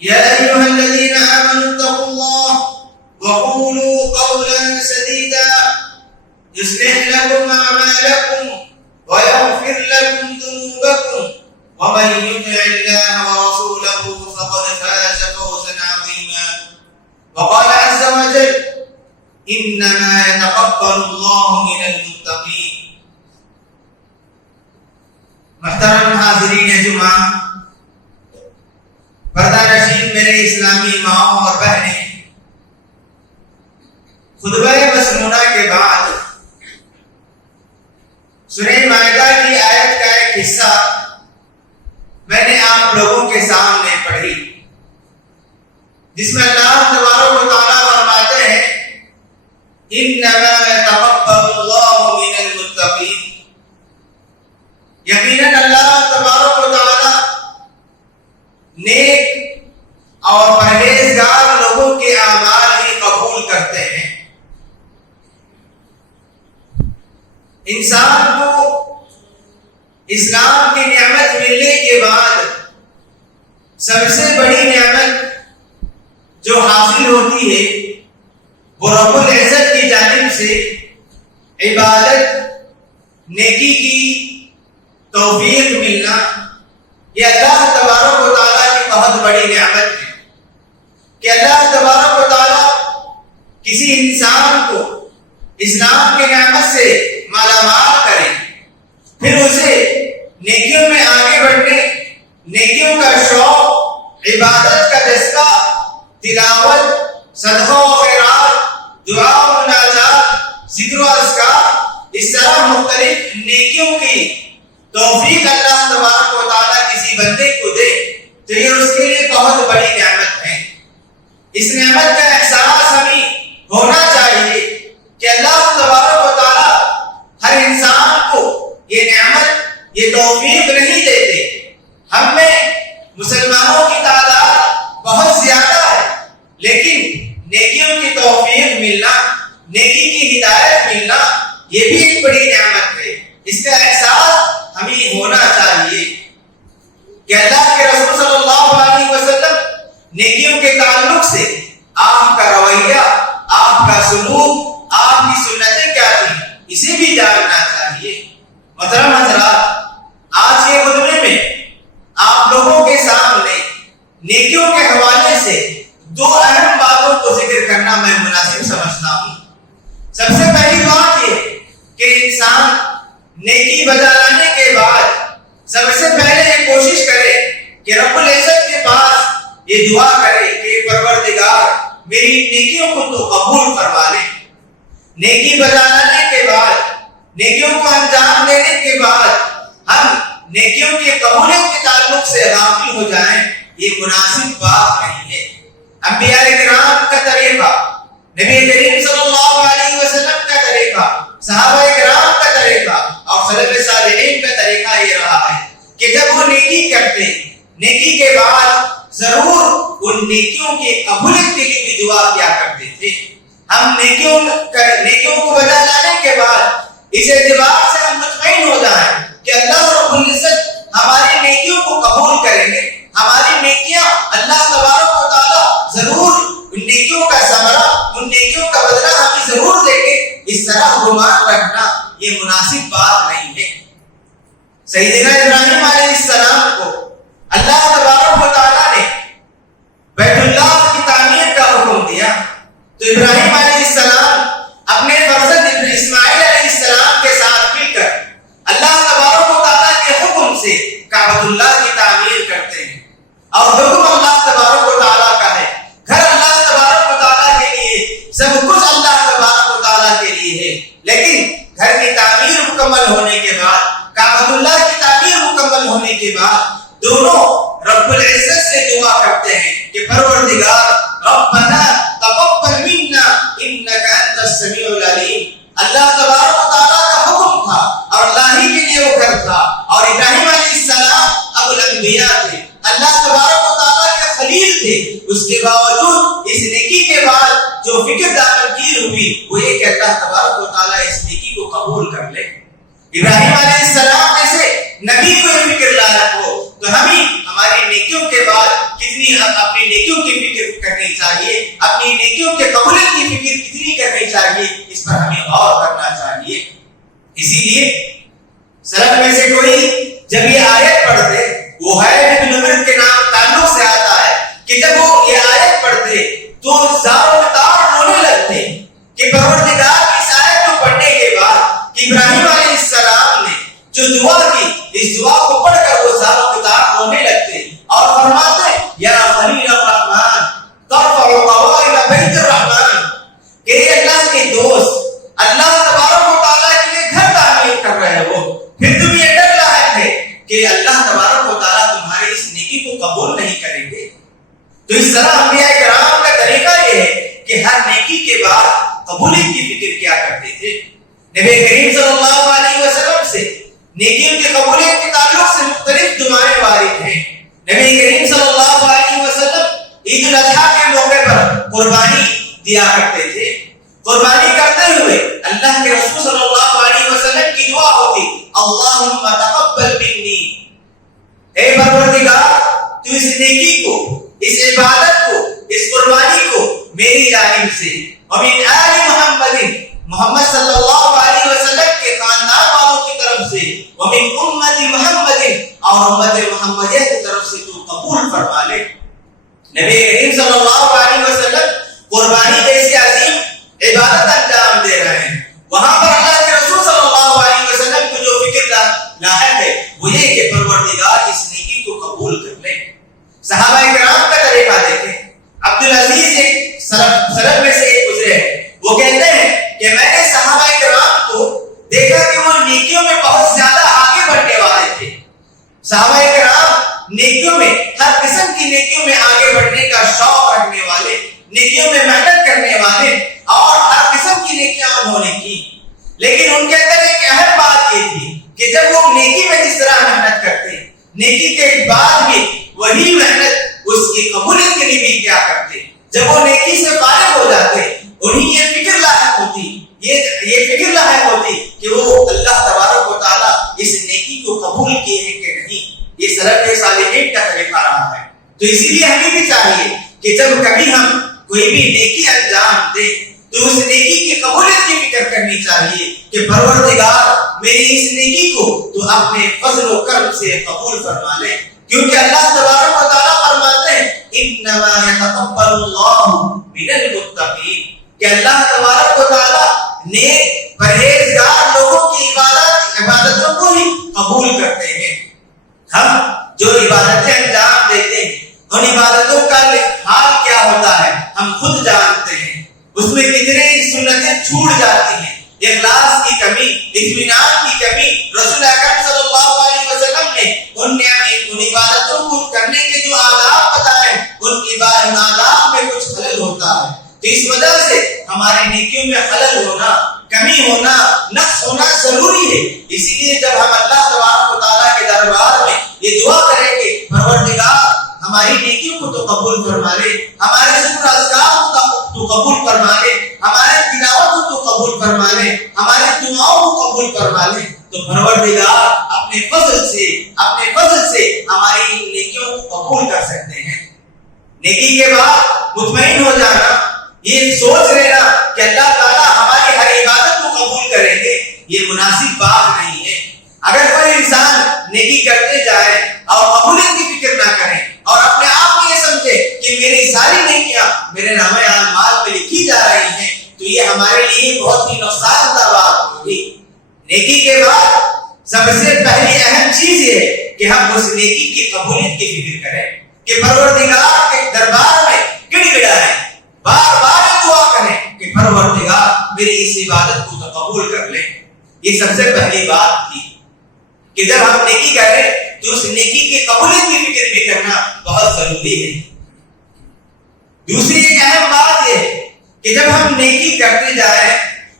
يا أيها الذين آمنوا اتقوا الله وقولوا قولا سديدا يصلح لكم أعمالكم ويغفر لكم ذنوبكم ومن يطع الله ورسوله فقد فاز فوزا عظيما. وقال عز وجل إنما يتقبل الله من المتقين. محترم حاضرین جمعہ، پردہ نشین میرے اسلامی ماؤں اور بہنیں، خطبہ مسنونہ کے بعد سورہ مائدہ کی آیت کا ایک حصہ میں نے آپ لوگوں کے سامنے پڑھی، جس میں اللہ تبارک و تعالیٰ فرماتے ہیں انما يتقبل الله من المتقين. یقیناً اللہ تبارک و تعالیٰ نیک اور پرہیزگار لوگوں کے اعمال ہی قبول کرتے ہیں. انسان کو اسلام کی نعمت ملنے کے بعد سب سے بڑی نعمت جو حاصل ہوتی ہے وہ رب العزت کی جانب سے عبادت، نیکی کی توفیق ملنا. یہ اللہ تبارک و تعالیٰ کی بہت بڑی نعمت ہے کہ اللہ تبارک و تعالیٰ کسی انسان کو اسلام کی نعمت سے مالا مال کرے، پھر اسے نیکیوں میں آگے بڑھنے، نیکیوں کا شوق، عبادت کا جذبہ، تلاوت، صدقہ و خیرات، دعا و مناجات، ذکر و اذکار، اس طرح مختلف نیکیوں کی توفیق اللہ تبارک و تعالیٰ کسی بندے کو دے تو یہ اس کے لیے بہت بڑی نعمت ہے. اس نعمت کا احساس ہمیں ہونا چاہیے کہ اللہ تبارک و تعالیٰ ہر انسان کو یہ نعمت، یہ توفیق نہیں دیتے. ہم میں مسلمانوں کی تعداد بہت زیادہ ہے، لیکن نیکیوں کی توفیق ملنا، نیکی کی ہدایت ملنا، یہ بھی ایک بڑی نعمت ہے. اس کا احساس ہمیں ہونا چاہیے کہ اللہ کے رسول صلی اللہ علیہ وسلم نیکیوں کے تعلق سے آپ کا رویہ، آپ کا سلوک، آپ کی سنتیں کیا تھیں، اسے بھی جاننا چاہیے. محترم حضرات، آج کے خطبے میں آپ لوگوں کے سامنے نیکیوں کے حوالے سے دو اہم باتوں کو ذکر کرنا میں مناسب سمجھتا ہوں. سب سے پہلی بات یہ کہ انسان نیکی بجا لانے کے بعد سب سے پہلے یہ کوشش کرے کہ رب العزت کے پاس یہ دعا کرے کہ پروردگار میری نیکیوں کو تو قبول فرما لے. نیکی بجا لانے کے بعد، نیکیوں کو انجام دینے کے بعد ہم نیکیوں کے قبولیت کے تعلق سے غافل ہو جائیں، یہ مناسب بات نہیں ہے. انبیاء کرام کا طریقہ، نبی کریم صلی اللہ علیہ وسلم کا طریقہ، صحابہ کرام کا طریقہ اور سلف صالحین کا طریقہ یہ رہا ہے کہ جب وہ نیکی کرتے، نیکی کے بعد ضرور ان نیکیوں کے قبولیت کے لیے بھی دعا کیا کرتے تھے. ہم نیکیوں کو بجا لانے کے بعد اس اعتبار سے ہم مطمئن ہو جائیں کہ اللہ رب العزت ہماری نیکیوں کو قبول کریں گے، ہماری نیکیاں اللہ تبارک و تعالیٰ ضرور ان نیکیوں کا ثمرہ، ان نیکیوں کا بدلہ ہمیں ضرور دیں گے. اس طرح گمان رکھنا یہ مناسب بات نہیں ہے. سیدنا ابراہیم علیہ السلام کو اللہ تبارک و تعالیٰ نے بیت اللہ کی تعمیر کا حکم دیا تو ابراہیم علیہ السلام اپنے فرزند اسماعیل علیہ السلام کے ساتھ مل کر اللہ تبارک و تعالیٰ کے حکم سے کعبۃ اللہ کی تعمیر کرتے ہیں. اور حکم اللہ تبارک و تعالیٰ کا ہے، گھر اللہ تبارک و تعالیٰ کے لیے، سب کچھ اللہ تبارک و تعالیٰ کے لیے ہے، لیکن گھر کی تعمیر مکمل ہونے کے بعد، کعبۃ اللہ کی تعمیر مکمل ہونے کے بعد دونوں رب العزت سے دعا کرتے ہیں کہ پروردگار ربنا تقبل منا انک انت السمیع العلیم. اللہ تبارک و تعالیٰ کا حکم تھا اور اللہ ہی کے لیے وہ گھر تھا، اور ابراہیم علیہ السلام ابو الانبیاء تھے، اللہ تبارک و تعالیٰ کے خلیل تھے. اس کے باوجود اس نیکی کے بعد جو فکر داخل ہوئی وہ یہ کہ اللہ تبارک و تعالیٰ اس نیکی کو قبول کر لے. ابراہیم علیہ السلام جیسے نبی کو یہ فکر لاحق ہو تو ہمیں ہماری نیکیوں کے بعد کتنی اپنی نیکیوں کی فکر کرنی چاہیے، اپنی نیکیوں کے قبولیت کی فکر کتنی کرنی چاہیے، اس پر ہمیں غور کرنا چاہیے۔ اسی لیے سلف میں سے کوئی جب یہ آیت پڑھتے، وہ ہے بن عمر کے نام تعلق سے آتا ہے کہ جب وہ یہ آیت پڑھتے تو زار و تار رونے لگتے کہ پروردگار اس آیت کو پڑھنے کے بعد کہ ابراہیم علیہ السلام نے جو دعا کی، اس دعا کو پڑھ کر وہ زار و تار رونے لگتے اور فرماتے یا خلیل الرحمن ترفع قواعد بیت الرحمن، کہ اللہ کے دوست، اللہ تبارک و تعالیٰ کے لیے گھر تعمیر کر رہے ہو، پھر تم یہ ڈر رہے تھے کہ اللہ تبارک و تعالیٰ تمہاری اس نیکی کو قبول نہیں کریں گے۔ تو اس طرح انبیاء کرام کا طریقہ یہ ہے کہ ہر نیکی کے بعد قبولیت کی فکر کیا کرتے تھے۔ نبی کریم صلی اللہ علیہ وسلم سے نیکیوں کی قبولیت کے تعلق سے مختلف دعائیں وارد ہیں۔ نبی کریم صلی اللہ علیہ وسلم عید الاضحیٰ کے موقع پر قربانی دیا کرتے تھے۔ قربانی کرتے ہوئے اللہ کے رسول صلی اللہ علیہ وسلم کی دعا ہوتی اللہم تقبل منی، اے پروردگار تو اس نیکی کو، اس عبادت کو، اس قربانی کو میری جانب سے، ومن آل محمد، محمد صلی اللہ علیہ وسلم کے خاندان والوں کی طرف سے، ومن امت محمد، اور امت محمدیہ کی طرف سے تو قبول فرما لے۔ نبی کریم صلی اللہ علیہ وسلم قربانی جیسی عظیم عبادت انجام دے رہے ہیں، وہاں پر اللہ کے رسول صلی اللہ علیہ وسلم کو جو فکر لاحق ہے وہ یہ کہ پروردگار اس نیکی کو قبول کر لے۔ صحابہ کرام کا طریقہ دیکھیں، عبدالعزیز ایک سلف میں سے ایک گزرے ہیں، وہ کہتے ہیں کہ میں نے صحابہ کرام کو دیکھا کہ وہ نیکیوں میں بہت زیادہ آگے بڑھنے والے تھے۔ صحابہ کرام نیکیوں میں، ہر قسم کی نیکیوں میں آگے بڑھنے کا شوق رکھنے والے، نیکیوں میں محنت کرنے والے، اور ہر قسم کی نیکیاں انہوں نے کی، لیکن ان کے اندر ایک اہم بات یہ تھی کہ جب وہ نیکی میں جس طرح محنت کرتے، نیکی کے بعد بھی وہی محنت اس کی قبولیت کے لیے بھی کیا کرتے، جب وہ نیکی سے فارغ ہو جاتے انہیں یہ فکر لاحق ہوتی، یہ فکر لاحق ہوتی کہ وہ اللہ تبارک و تعالیٰ اس نیکی کو قبول کیے ہیں کہ نہیں۔ یہ سلف صالحین کا طریقہ رہا ہے۔ تو اسی لیے ہمیں بھی چاہیے کہ جب کبھی ہم کوئی بھی نیکی انجام دیں تو اس نیکی کی قبولیت کی فکر کرنی چاہیے کہ پروردگار میری اس نیکی کو تو اپنے فضل و کرم سے قبول فرما لے، کیونکہ اللہ تبارک و تعالیٰ فرماتے ہیں انما یتقبل اللہ من المتقین، کہ اللہ تبارک و تعالیٰ نیک پرہیزگار لوگوں کی عبادتوں کو ہی قبول کرتے ہیں۔ ہم جو عبادتیں انجام دیتے ہیں ان عبادتوں کا حال کیا ہوتا ہے ہم خود جانتے ہیں، اس میں کتنی سنتیں چھوٹ جاتی ہیں، اخلاص کی کمی، اطمینان کی کمی۔ رسول اکرم صلی اللہ علیہ وسلم نے ان عبادتوں کو کرنے کے جو آداب بتائے ان آداب میں کچھ خلل ہوتا ہے، تو اس وجہ سے ہماری نیکیوں میں خلل ہونا، کمی ہونا، نقص ہونا ضروری ہے۔ اسی لیے جب ہم اللہ تبارک و تعالیٰ کے دربار میں یہ دعا کریں گے پروردگار ہماری نیکیوں کو تو قبول فرما لے، ہمارے ذکر اذکار کو تو قبول فرما لے، ہمارے تلاوت کو تو قبول فرما لے، ہماری دعاؤں کو قبول فرما لے، تو پروردگار اپنے فضل سے ہماری نیکیوں کو قبول کر سکتے ہیں۔ نیکی کے بعد مطمئن ہو جانا، یہ سوچ لینا کہ اللہ تعالیٰ ہماری ہر عبادت کو قبول کریں گے، یہ مناسب بات نہیں ہے۔ اگر کوئی انسان نیکی کرتے جائے اور قبولیت کی فکر نہ کرے اور اپنے آپ کو یہ سمجھے کہ میری ساری نیکیاں میرے نامہ اعمال میں لکھی جا رہی ہیں، تو یہ ہمارے لیے بہت ہی نقصان دہ بات ہوگی۔ نیکی کے بعد سب سے پہلی اہم چیز یہ ہے کہ ہم اس نیکی کی قبولیت کی فکر کریں، کہ پروردگار کے دربار میں گڑ گڑائیں، بار بار دعا کریں کہ پروردگار میری اس عبادت کو تو قبول کر لے۔ یہ سب سے پہلی بات تھی کہ جب ہم نیکی کریں تو اس نیکی کی قبولیت کی فکر بھی کرنا بہت ضروری ہے۔ دوسری ایک اہم بات یہ ہے کہ جب ہم نیکی کرتے جائیں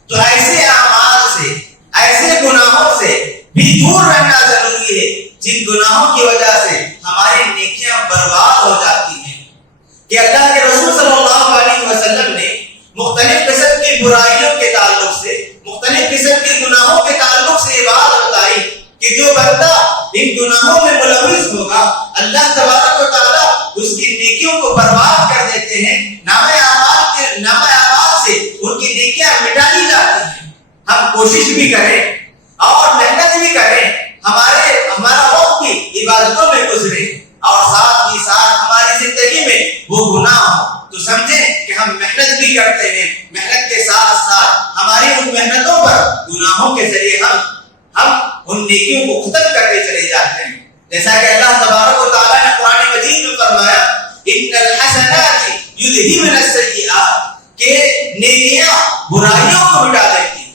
تو ایسے اعمال سے، ایسے گناہوں سے بھی دور رہنا ضروری ہے جن گناہوں کی وجہ سے ہماری نیکیاں برباد ہو جاتی ہیں۔ کہ اللہ کے رسول صلی اللہ علیہ وسلم نے مختلف قسم کی برائیوں کے تعلق سے، مختلف قسم کے گناہوں کے تعلق سے یہ بات بتائی کہ جو بندہ ان گناہوں میں ملوث ہوگا اللہ تبارک و تعالیٰ اس کی نیکیوں نیکیوں کو برباد کر دیتے ہیں، نامہ اعمال سے ان کی نیکیاں مٹا دی جاتی ہیں۔ ہم کوشش بھی کریں اور محنت بھی کریں، ہمارا وقت بھی عبادتوں میں گزرے اور ساتھ ہی ساتھ ہماری زندگی میں وہ گناہ ہو، تو سمجھیں کہ ہم محنت بھی کرتے ہیں، محنت کے ساتھ ساتھ ہماری ان محنتوں پر گناہوں کے ذریعے ہم ان نیکیوں کو ختم کرتے چلے جاتے ہیں۔ جیسا کہ اللہ تبارک و تعالیٰ نے قرآن مجید میں فرمایا ان الحسنات یذہبن السیئات، کہ نیکیاں برائیوں کو مٹا دیتی ہیں،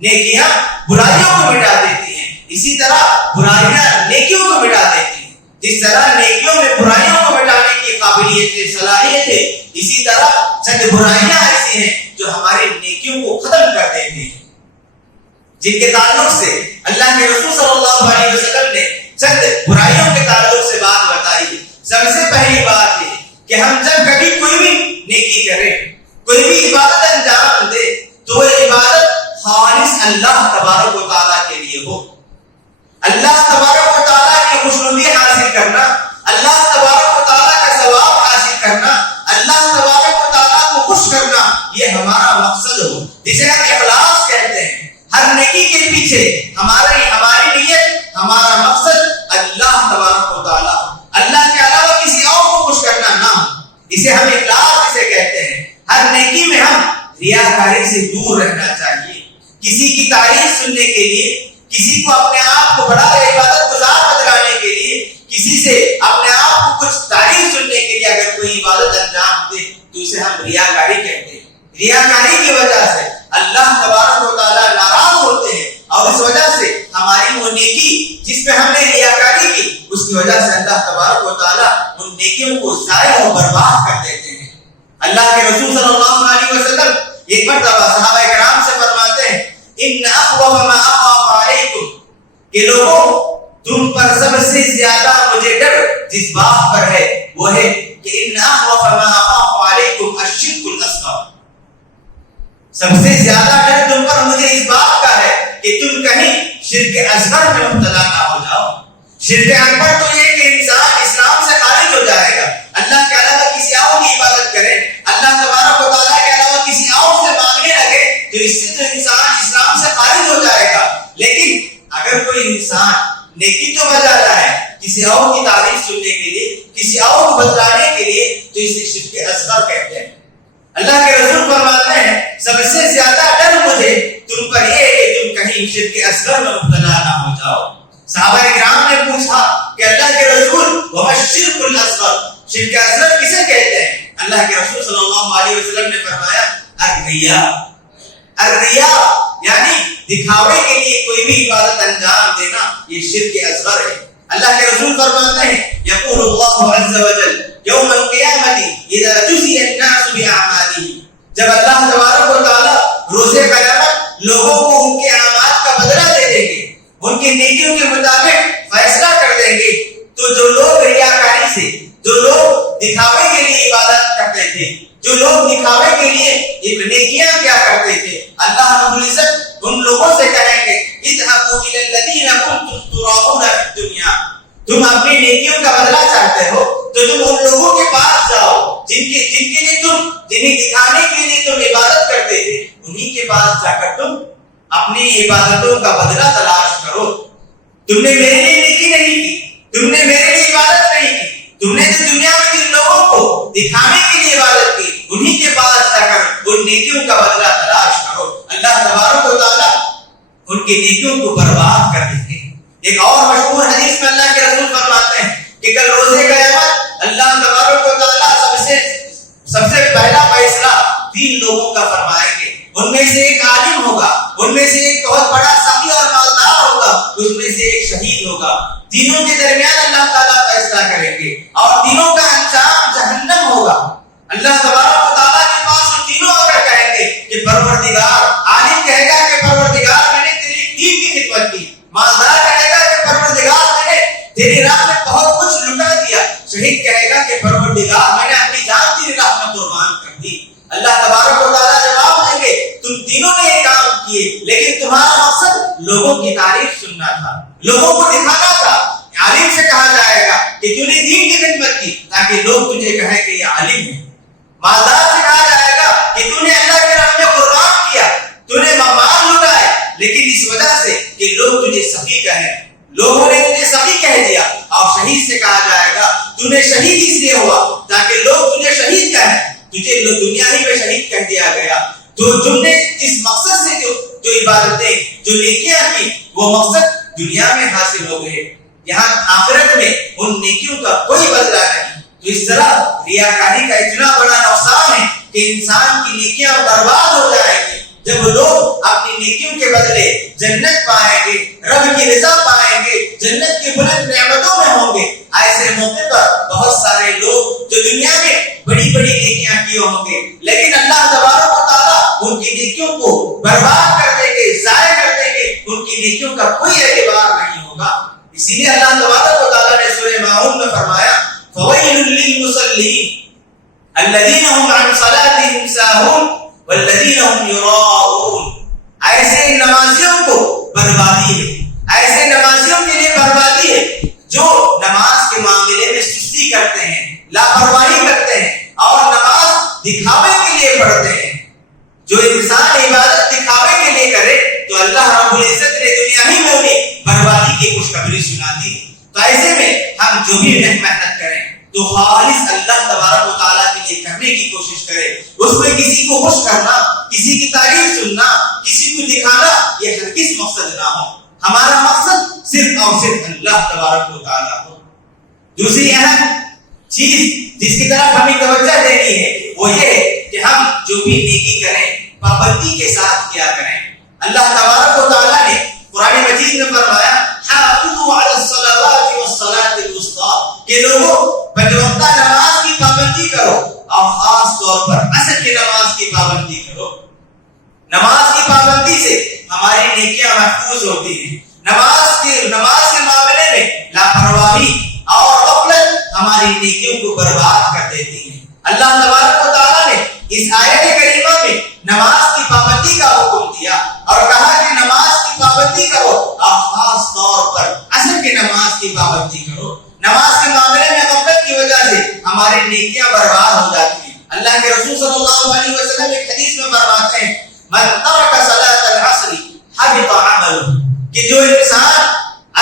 نیکیاں برائیوں کو مٹا دیتی ہیں، اسی طرح برائیاں نیکیوں کو مٹا دیتی ہیں۔ جس طرح نیکیوں میں برائیوں کو مٹانے کی قابلیت ہے، صلاحیت ہے، اسی طرح چند برائیاں ایسی ہیں جو ہماری نیکیوں کو ختم کر دیتے ہیں، جن کے تعلق سے اللہ کے رسول صلی اللہ علیہ وسلم نے چند برائیوں کے تعلق سے بات بتائی۔ سب سے پہلی بات یہ کہ ہم جب کبھی کوئی بھی نیکی کریں، کوئی بھی عبادت انجام دے، تو وہ عبادت خالص اللہ تبارک و تعالیٰ کے لیے ہو۔ اللہ تبارک و تعالیٰ کی خوشنودی حاصل کرنا، اللہ تبارک و تعالیٰ کا ثواب حاصل کرنا، اللہ تبارک و تعالیٰ کو خوش کرنا، یہ ہمارا مقصد ہو، جسے ہم اخلاص کہتے ہیں۔ ہر نیکی کے پیچھے ہماری نیت، ہمارا مقصد اللہ تبارک و تعالیٰ، اللہ کے علاوہ کسی اور کو خوش کرنا نہ ہو، اسے ہم اخلاص اسے کہتے ہیں۔ ہر نیکی میں ہم ریاکاری سے دور رہنا چاہیے۔ کسی کی تعریف سننے کے لیے، کسی کو اپنے آپ کو بڑا عبادت گزار بتلانے کے لیے، کسی سے اپنے آپ کو کچھ تعریف سننے کے لیے اگر کوئی عبادت انجام دے تو اسے ہم ریاکاری کہتے ہیں۔ ریاکاری کی وجہ سے اللہ تبارک و تعالیٰ ناراض ہوتے ہیں، اور اس وجہ سے ہماری وہ نیکی جس پہ ہم نے ریاکاری کی، اس کی وجہ سے اللہ تبارک و تعالیٰ ان نیکیوں کو ضائع اور برباد کر دیتے ہیں۔ اللہ کے رسول صلی اللہ علیہ وسلم ایک مرتبہ صحابہ کرام سے فرماتے ہیں ان اخوف ما اخاف علیکم، کہ لوگوں تم پر سب سے زیادہ مجھے ڈر جس بات پر ہے وہ ہے کہ ان اخوف ما اخاف علیکم الشرک الاصغر، سب سے زیادہ ڈر تم پر مجھے اس بات کا ہے کہ تم کہیں شرک اصغر میں مبتلا نہ ہو جاؤ۔ شرک اکبر تو یہ کہ انسان اسلام سے خارج ہو جائے گا، اللہ کے علاوہ کسی اور کی عبادت کرے، اللہ تبارک و تعالیٰ کے علاوہ کسی اور سے مانگنے لگے، تو اس سے تو انسان اسلام سے خارج ہو جائے گا۔ لیکن اگر کوئی انسان نیکی تو بجاتا ہے کسی اور کی تعریف سننے کے لیے، کسی اور کو بتلانے کے لیے، تو اسے شرک اصغر کہتے ہیں۔ اللہ کے رسول فرماتے ہیں سب سے زیادہ ڈر مجھے تم پر یہ ہے کہ تم کہیں شرک اصغر میں مبتلا نہ ہو جاؤ۔ صحابہ کرام نے پوچھا کہ اللہ کے رسول وما الشرک الاصغر، شرک اصغر کسے کہتے ہیں؟ اللہ کے رسول صلی اللہ علیہ وسلم نے فرمایا الریا، الریا یعنی دکھاوے کے لیے کوئی بھی عبادت انجام دینا، یہ شرک اصغر ہے۔ اللہ کے رسول فرماتے ہیں یقول اللہ عز وجل یوم القیامت اذا جزی الناس باعمالهم، جب اللہ تبارک و تعالیٰ روز قیامت لوگوں کو ان کے اعمال کا بدلہ دے دیں گے، ان کی نیکیوں کے مطابق فیصلہ کر دیں گے، تو جو لوگ ریاکاری سے، جو لوگ دکھاوے کے لیے عبادت کرتے تھے، جو لوگ دکھاوے کے لیے نیکیاں کیا کرتے تھے، اللہ رب العزت ان لوگوں سے کہیں گے اذهبوا الى الذين كنتم تراؤون في الدنيا، تم اپنی نیکیوں کا بدلہ چاہتے ہو تو تم ان لوگوں کے پاس جاؤ جنہیں دکھانے کے لیے تم عبادت کرتے تھے، انہی کے پاس جا کر تم اپنی عبادتوں کا بدلہ تلاش کرو۔ تم نے میرے لیے نیکی نہیں کی، تم نے میرے لیے عبادت نہیں کی، تم نے تو دنیا میں جن لوگوں کو دکھانے کے لیے عبادت کی، انہی کے پاس جا کر ان نیکیوں کا بدلہ تلاش کرو۔ اللہ تبارک و تعالیٰ ان کی نیکیوں کو برباد کر دیتے ہیں۔ ایک اور مشہور حدیث میں اللہ کے رسول فرماتے ہیں کہ کل روز قیامت اللہ تبارک و تعالیٰ سب سے پہلا فیصلہ 3 لوگوں کا فرمائیں گے۔ ان میں سے ایک عالم ہوگا، ان میں سے ایک بہت بڑا سخی اور مالدار ہوگا، اس میں سے ایک شہید ہوگا۔ تینوں کے درمیان اللہ تعالیٰ فیصلہ کریں گے اور تینوں کا انجام جہنم ہوگا۔ اللہ تبارک و تعالیٰ کے پاس ان تینوں آ کر کہیں گے کہ پروردگار، عالم کہے گا کہ پروردگار میں نے تیری دین کی خدمت کی، مالدار کہے گا کہ پروردگار میں نے تیری راہ میں بہت کچھ لٹا دیا، شہید کہے گا کہ پروردگار میں نے اپنی جان تیری راہ میں قربان کر دی۔ اللہ تبارک و تعالیٰ جواب دیں گے تم تینوں نے یہ کام کیے، لیکن تمہارا مقصد لوگوں کی تعریف سننا تھا، لوگوں کو دکھانا تھا۔ عالم سے کہا جائے گا کہ تو نے دین کی خدمت کی تاکہ لوگ تجھے کہیں کہ یہ عالم ہے. مالدار سے کہا جائے گا کہ تو نے اللہ کے راہ میں قربان کیا, تو نے مال لٹائے, لیکن اس وجہ سے کہ لوگ تجھے سخی کہیں, لوگوں نے تجھے سخی کہہ دیا. اور شہید سے کہا جائے گا تو نے شہید اس لیے ہوا تاکہ لوگ تجھے شہید کہیں, تجھے دنیا ہی میں شہید کہہ دیا گیا. تو تم نے جس مقصد سے جو عبادتیں جو نیکیاں کی وہ مقصد دنیا میں حاصل ہو گئے, یہاں آخرت میں ان نیکیوں کا کوئی بدلہ نہیں. تو اس طرح ریاکاری کا اتنا بڑا نقصان ہے کہ انسان کی نیکیاں برباد ہو جائیں گی. جب لوگ اپنی نیکیوں کے بدلے جنت پائیں گے, رب کی رضا پائیں گے, جنت کی بلند نعمتوں میں ہوں گے, ایسے موقع پر بہت سارے لوگ جو دنیا میں بڑی بڑی نیکیاں کیے ہوں گے لیکن اللہ تبارک و تعالیٰ ان کی نیکیوں کو برباد کر دیں گے, ضائع کر دیں گے, ان کی نیکیوں کا کوئی اعتبار نہیں ہوگا. اسی لیے اللہ تبارک و تعالیٰ نے سورہ ماعون میں فرمایا فَوَيْلٌ لِّلْمُصَلِّينَ الَّذِينَ هُمْ عَنْ صَلَاتِهِمْ سَاهُونَ وَالَّذِينَ هُمْ يُرَاءُونَ. ایسے نمازیوں کو بربادی ہے, ایسے نمازیوں کے لیے بربادی ہے جو نماز کے معاملے میں سستی کرتے ہیں, لاپرواہی کرتے ہیں اور نماز دکھاوے کے لیے پڑھتے ہیں. جو انسان عبادت دکھاوے کے لیے کرے تو اللہ رب العزت نے دنیا ہی میں انہیں بربادی کی خوشخبری سنا دی. تو ایسے میں ہم جو بھی محنت کریں تو خالص اللہ تبارک و تعالیٰ کے لیے کرنے کی کوشش کرے. اس میں کسی کو خوش کرنا, کسی کی تعریف سننا, کسی کو دکھانا یہ ہرگز مقصد نہ ہو. ہمارا مقصد صرف اور صرف اللہ تبارک و تعالیٰ ہو. دوسری اہم چیز جس کی طرف ہمیں توجہ دینی ہے وہ یہ ہے کہ ہم جو بھی نیکی کریں پابندی کے ساتھ کیا کریں. اللہ تبارک و تعالیٰ نے قرآن مجید میں فرمایا حافظوا علی الصلوات والصلاة الوسطی کہ لوگوں پنجوقتہ نماز کی پابندی کرو اور خاص طور پر عصر کی نماز کی پابندی کرو. نماز کی پابندی سے ہماری نیکیاں محفوظ ہوتی ہیں. نماز کے معاملے میں لاپرواہی اور غفلت ہماری نیکیوں کو برباد کر دیتی ہے. اللہ تبارک و تعالیٰ نے اس آیت کریمہ میں نماز کی پابندی کا حکم دیا اور کہا کہ نماز کی پابندی کرو اور خاص طور پر عصر کی نماز کی پابندی کرو. نماز کے معاملے میں غفلت کی وجہ سے ہماری نیکیاں برباد ہو جاتی ہیں. اللہ کے رسول صلی اللہ علیہ وسلم ایک حدیث میں فرماتے ہیں من ترک صلاۃ العصر حبط عمله کہ جو انسان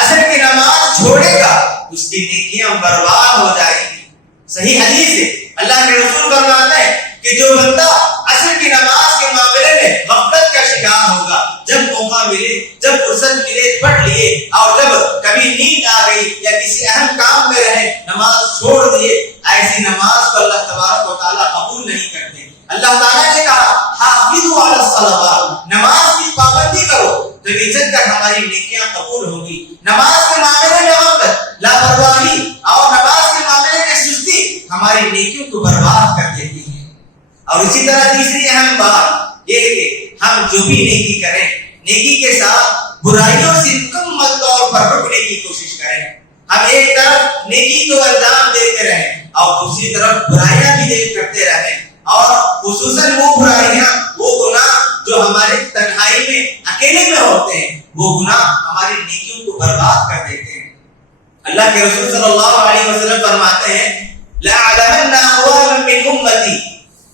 عصر کی نماز چھوڑے گا اس کی نیکیاں برباد ہو جائیں گی. صحیح حدیث ہے. اللہ کے رسول فرماتے ہیں کہ جو بندہ عصر کی نماز کے معاملے میں غفلت کا شکار ہوگا, جب موقع ملے, جب فرصت ملے پڑھ لیے, اور جب کبھی نیند آ گئی یا کسی اہم کام میں رہے نماز چھوڑ دیے, ایسی نماز کو اللہ تبارک و تعالیٰ قبول نہیں کرتے. اللہ تعالیٰ نے کہا حافظوا علی الصلوات نماز کی پابندی کرو تو عزت کر ہماری نیکیاں قبول ہوگی. نماز کے معاملے میں غفلت, لاپرواہی اور نماز کے معاملے میں سستی ہماری نیکیوں کو برباد کر دیتی ہے. اور اسی طرح تیسری اہم بات یہ کہ ہم جو بھی نیکی کریں نیکی کے ساتھ برائیوں سے مکمل طور پر رکنے کی کوشش کریں. ہم ایک طرف نیکی کو انجام دیتے رہیں اور دوسری طرف برائیاں بھی کرتے رہیں, اور خصوصاً وہ برائیاں, وہ گناہ جو ہمارے تنہائی میں اکیلے میں ہوتے ہیں, وہ گناہ ہماری نیکیوں کو برباد کر دیتے ہیں. اللہ کے رسول صلی اللہ علیہ وسلم فرماتے ہیں لَأَعْلَمَنَّ أَقْوَامًا مِّنْ أُمَّتِي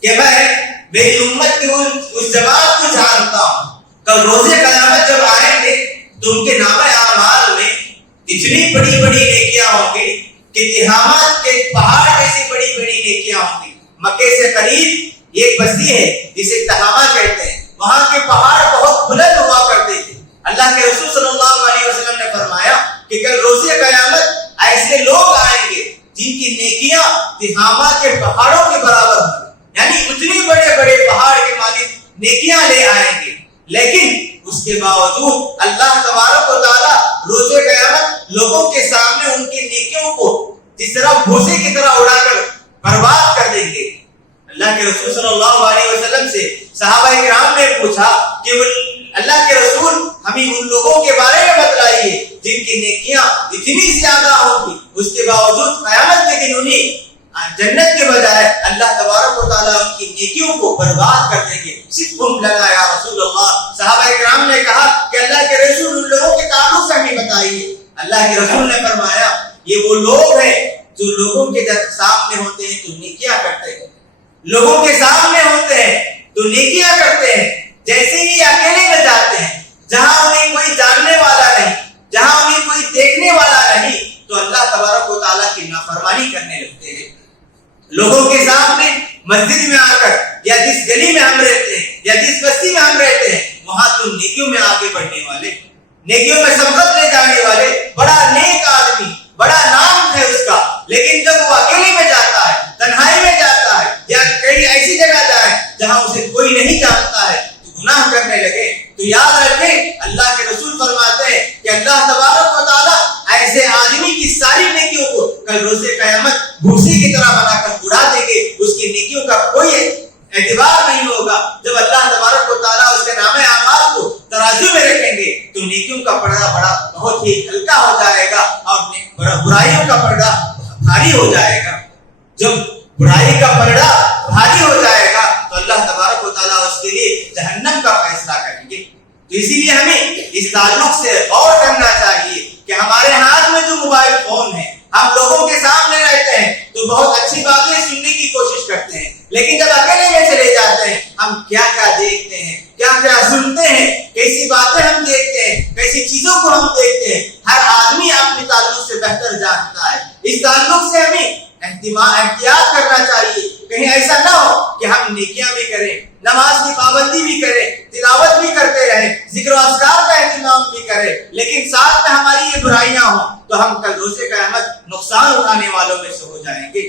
کہ میں میری امت کی اس جماعت کو جانتا ہوں کل روز قیامت جب آئیں گے تو ان کے نامہ اعمال میں اتنی بڑی بڑی نیکیاں ہوں گی کہ تہامات کے پہاڑ جیسی بڑی بڑی نیکیاں ہوں گی. مکے سے قریب ایک بستی ہے جسے تہامہ کہتے ہیں, وہاں کے پہاڑ بہت بلند ہوا کرتے تھے. اللہ کے رسول صلی اللہ علیہ وسلم نے فرمایا کہ کل روز قیامت ایسے لوگ آئیں گے جن کی نیکیاں تہامہ کے پہاڑوں کے برابر ہوں, یعنی اتنی بڑے بڑے پہاڑ کے مالک نیکیاں لے آئیں گے, لیکن اس کے باوجود اللہ تبارک و تعالیٰ روز قیامت لوگوں کے سامنے ان کی نیکیوں کو جس طرح بھوسے کی طرح اڑا کر برباد کر دیں گے. اللہ کے رسول صلی اللہ علیہ وسلم سے صحابہ کرام نے پوچھا کہ اللہ کے رسول ہمیں ان لوگوں کے بارے میں بتلائیے جن کی نیکیاں اتنی زیادہ ہوں گی اس کے باوجود قیامت کے دن انہیں جنت کے بجائے اللہ تبارک و تعالیٰ ان کی نیکیوں کو برباد کر دیں گے. صدقم لنا یا رسول اللہ. صحابہ کرام نے کہا کہ اللہ کے رسول ان لوگوں کے تعلق سے ہمیں بتائیے. اللہ کے رسول نے فرمایا یہ وہ لوگ ہیں لوگوں کے سامنے ہوتے ہیں تو نیکیاں کرتے ہیں، جیسے ہی اکیلے میں جاتے ہیں جہاں انہیں کوئی جاننے والا نہیں، جہاں انہیں کوئی دیکھنے والا نہیں، تو اللہ تبارک و تعالیٰ کی نافرمانی کرنے لگتے ہیں۔ لوگوں کے سامنے مسجد میں آ کر یا جس گلی میں ہم رہتے ہیں یا جس بستی میں ہم رہتے ہیں وہاں تو نیکیوں میں آگے بڑھنے والے، نیکیوں میں سبقت لے جانے والے، بڑا نیک آدمی، بڑا نام ہے اس کا، لیکن جب وہ اکیلے میں جاتا ہے، تنہائی میں جاتا ہے یا کئی ایسی جگہ جائے جہاں اسے کوئی نہیں جانتا ہے تو گناہ کرنے لگے، تو یاد رکھیں اللہ کے رسول فرماتے ہیں کہ اللہ تبارک و تعالیٰ ایسے آدمی کی ساری نیکیوں کو کل روز قیامت بھوسی کی طرح بنا کر اڑا دیں گے، اس کی نیکیوں کا کوئی اعتبار نہیں ہوگا۔ جب اللہ تبارک و تعالیٰ اس کے نام اعمال کو ترازو میں رکھیں گے تو نیکیوں کا پردہ بہت ہی ہلکا ہو جائے گا اور برائیوں کا پردہ بھاری ہو جائے گا۔ جب برائی کا پردہ بھاری ہو جائے گا تو اللہ تبارک و تعالیٰ اس کے لیے جہنم کا فیصلہ کریں گے۔ تو اسی لیے ہمیں اس تعلق سے غور کرنا چاہیے کہ ہمارے ہاتھ میں جو موبائل فون ہے، ہم لوگوں کے سامنے رہتے ہیں تو بہت اچھی باتیں سننے کی کوشش کرتے ہیں، لیکن جب اکیلے میں چلے جاتے ہیں ہم کیا کیا دیکھتے ہیں، کیا کیا سنتے ہیں، کیسی باتیں ہم دیکھتے ہیں، کیسی چیزوں کو ہم دیکھتے ہیں، ہر آدمی اپنے تعلق سے بہتر جانتا ہے۔ اس تعلق سے ہمیں احتیاط کرنا چاہیے، کہیں ایسا نہ ہو کہ ہم نیکیاں بھی کریں، نماز کی پابندی بھی کریں، تلاوت بھی کرتے رہیں، ذکر و اذکار کا اہتمام بھی کریں، لیکن ساتھ میں ہماری یہ برائیاں ہوں تو ہم کل روز قیامت نقصان اٹھانے والوں میں سے ہو جائیں گے۔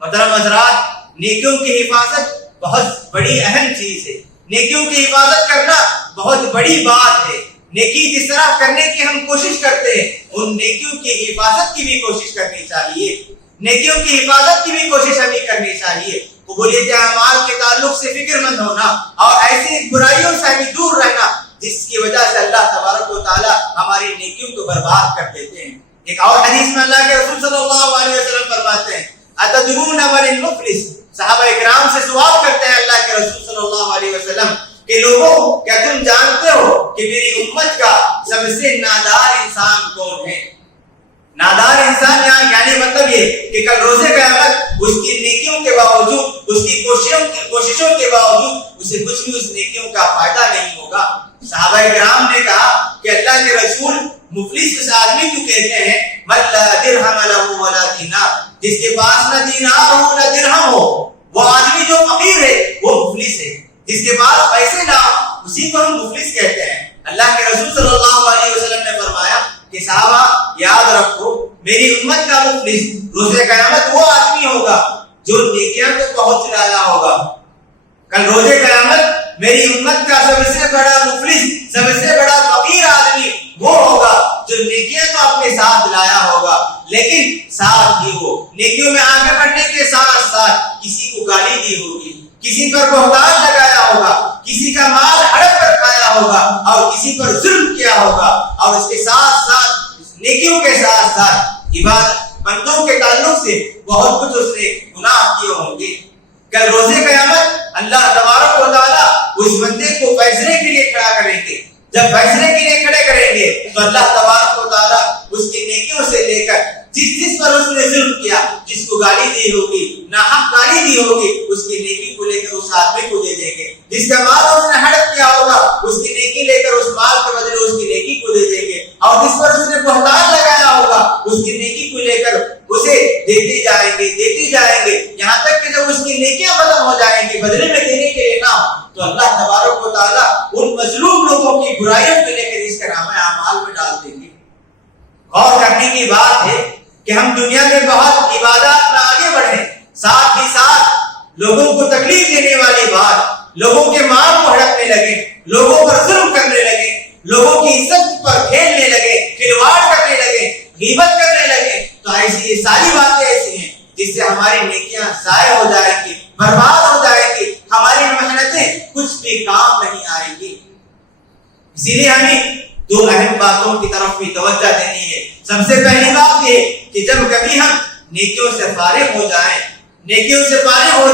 محترم حضرات، نیکیوں کی حفاظت بہت بڑی اہم چیز ہے، نیکیوں کی حفاظت کرنا بہت بڑی بات ہے۔ نیکی جس طرح کرنے کی ہم کوشش کرتے ہیں ان نیکیوں کی حفاظت کی بھی کوشش کرنی چاہیے، نیکیوں کی حفاظت کی بھی کوشش ہمیں کرنی چاہیے۔ قبولیت اعمال کے تعلق سے فکر مند ہونا اور ایسی برائیوں سے ہمیں دور رہنا جس کی وجہ سے اللہ تبارک و تعالیٰ ہماری نیکیوں کو برباد کر دیتے ہیں۔ ایک اور حدیث میں اللہ کے رسول صلی اللہ علیہ وسلم فرماتے ہیں اتدرون من المفلس، صحابہ اکرام سے سوال کرتے ہیں اللہ کے رسول صلی اللہ علیہ وسلم کہ لوگوں کیا تم جانتے ہو کہ میری امت کا سب سے نادار انسان کون ہے؟ نادار انسان یعنی مطلب یہ کہ کل روز قیامت اس کی نیکیوں کے باوجود، اس کی کوششوں کے باوجود اسے کچھ بھی اس نیکیوں کا فائدہ نہیں ہوگا۔ صحابہ کرام نے کہا کہ اللہ کے رسول مفلس اس آدمی کو کہتے ہیں من لا درہم لہ ولا دینار، جس کے پاس نہ دینار ہو نہ درہم ہو، وہ آدمی جو فقیر ہے وہ مفلس ہے، جس کے پاس پیسے نہ ہو اسی کو ہم مفلس کہتے ہیں۔ اللہ کے رسول صلی اللہ علیہ وسلم نے فرمایا کہ صحابہ یاد رکھو میری امت کا مفلس روز قیامت وہ آدمی ہوگا جو نیکیاں کو پہنچ لایا ہوگا۔ کل روز قیامت میری امت کا سب سے بڑا مفلس، سب سے بڑا فقیر آدمی وہ ہوگا جو نیکیاں کو اپنے ساتھ لایا ہوگا، لیکن ساتھ ہی وہ نیکیوں میں آگے بڑھنے کے ساتھ ساتھ کسی کو گالی دی ہوگی، کسی پر بہتان لگایا ہوگا، کسی کا مال ہڑپ کر کھایا ہوگا اور کسی پر ظلم کیا ہوگا، اور اس کے ساتھ ساتھ نیکیوں کے ساتھ ساتھ عبادت بندوں کے تعلق سے بہت کچھ اس نے گناہ کیے ہوں گے۔ کل روز قیامت اللہ تبارک و تعالیٰ اس بندے کو فیصلے کے لیے کھڑا کریں گے۔ جب فیصلے کے لیے کھڑے کریں گے تو اللہ تبارک و تعالیٰ اس کی نیکیوں سے لے کر جس پر اس نے ظلم کیا، جس کو گالی دی ہوگی، ناحق گالی دی ہوگی، اس کی نیکی کو لے کر اس آدمی کو دے دیں گے۔ جس کا مال اس نے ہڑپ کیا ہوگا اس کی نیکی لے کر اس مال کے بدلے اس کی نیکی کو دے دیں گے، اور جس پر اس نے بہتان لگایا ہوگا اس کی نیکی کو لے کر اسے دیتے جائیں گے یہاں تک کہ جب اس کی نیکیاں ختم ہو جائیں گی بدلے میں دینے کے لیے نہ تو اللہ تبارک و تعالیٰ ان مظلوم لوگوں کی برائیوں کو لے کر اس کا نام اعمال میں ڈال دیں گے۔ غور کرنے کی بات ہے کہ ہم دنیا میں بہت عبادات میں آگے بڑھیں، ساتھ ہی ساتھ لوگوں کو تکلیف دینے والی بات، لوگوں کے مال کو ہڑپنے لگے، لوگوں پر ظلم کرنے لگے، لوگوں کی عزت پر کھیلنے لگے، کھلواڑ کرنے لگے، غیبت کرنے لگے، تو ایسی یہ ساری باتیں ایسی ہیں جس سے ہماری نیکیاں ضائع ہو جائیں گی، برباد ہو جائیں گی، ہماری محنتیں کچھ بھی کام نہیں آئیں گی۔ اسی لیے ہمیں دو اہم باتوں کی طرف بھی توجہ دینی ہے۔ سب سے پہلی بات یہ کہ جب کبھی ہم نیکیوں سے فارغ ہو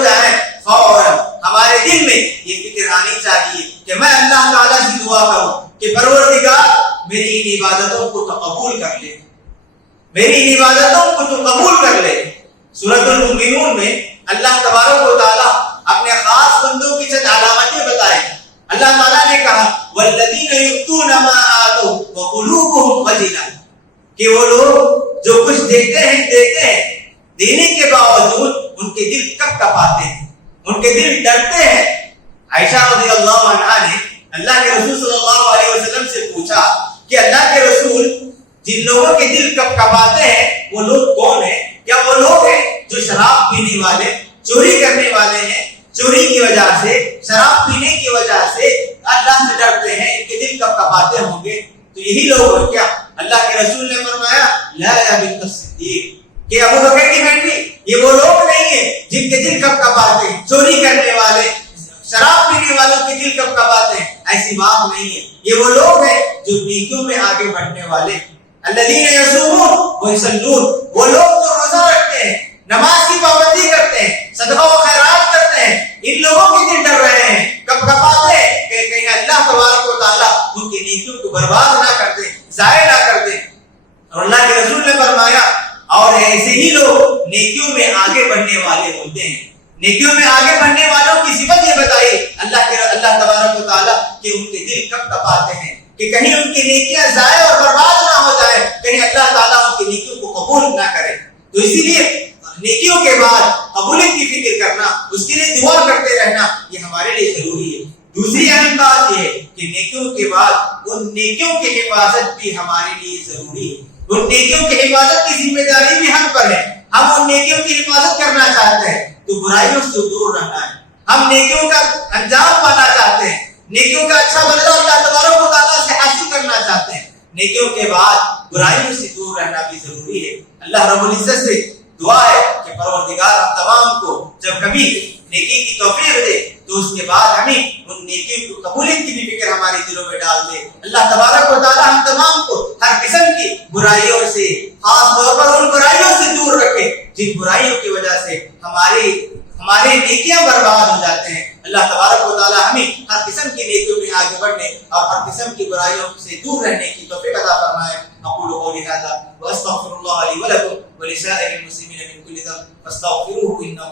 جائیں فوراً ہمارے دل میں یہ فکر آنی چاہیے کہ میں اللہ تعالیٰ سے دعا کروں کہ پروردگار میری ان عبادتوں کو تو قبول کر لے، میری ان عبادتوں کو تو قبول کر لے۔ سورۃ المؤمنون میں اللہ تبارک و تعالیٰ والذین یؤتون ما آتوا وقلوبهم وجلہ، کہ وہ لوگ جو کچھ دیتے ہیں دینے کے باوجود ان کے دل کپ کپاتے ہیں، ان کے دل ڈرتے ہیں۔ عائشہ رضی اللہ عنہا نے اللہ کے رسول صلی اللہ علیہ وسلم سے پوچھا کہ اللہ کے رسول، جن لوگوں کے دل کپ کپاتے ہیں وہ لوگ کون ہیں؟ کیا وہ لوگ ہیں جو شراب پینے والے، چوری کرنے والے ہیں، چوری کی وجہ سے، شراب پینے کی وجہ سے اللہ سے ڈرتے ہیں، ان کے دل کب کپاتے ہوں گے؟ تو یہی لوگ ہیں کیا؟ اللہ کے رسول نے فرمایا لا یا بنت الصدیق، کہ ابو بکر کی بیٹی، یہ وہ لوگ نہیں ہیں جن کے دل کب کپاتے ہیں، چوری کرنے والے، شراب پینے والوں کے دل کب کپاتے ہیں، ایسی بات نہیں ہے۔ یہ وہ لوگ ہیں جو نیکیوں میں آگے بڑھنے والے، الذین یصومون ویصلون، وہ لوگ جو روزہ رکھتے ہیں، نماز کی پابندی کرتے ہیں، صدقہ و خیرات کرتے ہیں، ان لوگوں کے دل ڈر رہے ہیں، کب کپاتے ہیں کہ کہیں اللہ تبارک و تعالیٰ ان کی نیکیوں کو برباد نہ کر دے، ضائع نہ کر دے۔ اور اللہ کے رسول نے فرمایا اور ایسے ہی لوگ نیکیوں میں آگے بڑھنے والے ہوتے ہیں۔ نیکیوں میں آگے بڑھنے والوں کی صفت یہ بتائی اللہ تبارک و تعالیٰ کہ ان کے دل کب کپاتے ہیں کہ کہیں ان کی نیکیاں ضائع اور برباد نہ ہو جائے، کہیں اللہ تعالیٰ ان کی نیکیوں کو قبول نہ کرے۔ تو اسی لیے نیکیوں کے بعد قبولیت کی فکر کرنا، اس کے لیے دعا کرتے رہنا، یہ ہمارے لیے ضروری ہے۔ دوسری اہم بات یہ ہے کہ نیکیوں کے بعد ان نیکیوں کی حفاظت بھی ہمارے لیے ضروری ہے۔ ان نیکیوں کی حفاظت کی ذمہ داری بھی ہم پر ہے۔ ہم ان نیکیوں کی حفاظت کرنا چاہتے ہیں تو برائیوں سے دور رہنا ہے۔ ہم نیکیوں کا انجام پانا چاہتے ہیں، نیکیوں کا اچھا بدلہ اللہ تبارک و تعالیٰ سے حاصل کرنا چاہتے ہیں۔ نیکیوں کے بعد برائیوں سے دور رہنا بھی ضروری ہے۔ اللہ رب العزت سے دعا ہے کہ پروردگار ہم تمام کو جب کبھی نیکی کی توفیق دے تو اس کے بعد ہمیں ان نیکیوں کو قبولیت کی بھی فکر ہمارے دلوں میں ڈال دے۔ اللہ تبارک و تعالیٰ ہم تمام کو ہر قسم کی برائیوں سے، خاص طور پر ان برائیوں سے دور رکھے جن برائیوں کی وجہ سے ہمارے نیکیاں برباد ہو جاتے ہیں۔ اللہ تبارک و تعالیٰ ہمیں ہر قسم کی نیکیوں میں آگے بڑھنے اور ہر قسم کی برائیوں سے دور رہنے کی توفیق عطا فرمائے۔ اقول قولی ھذا واستغفر اللہ لی ولکم ولسائر المسلمین من کل ذنب فاستغفروہ انہ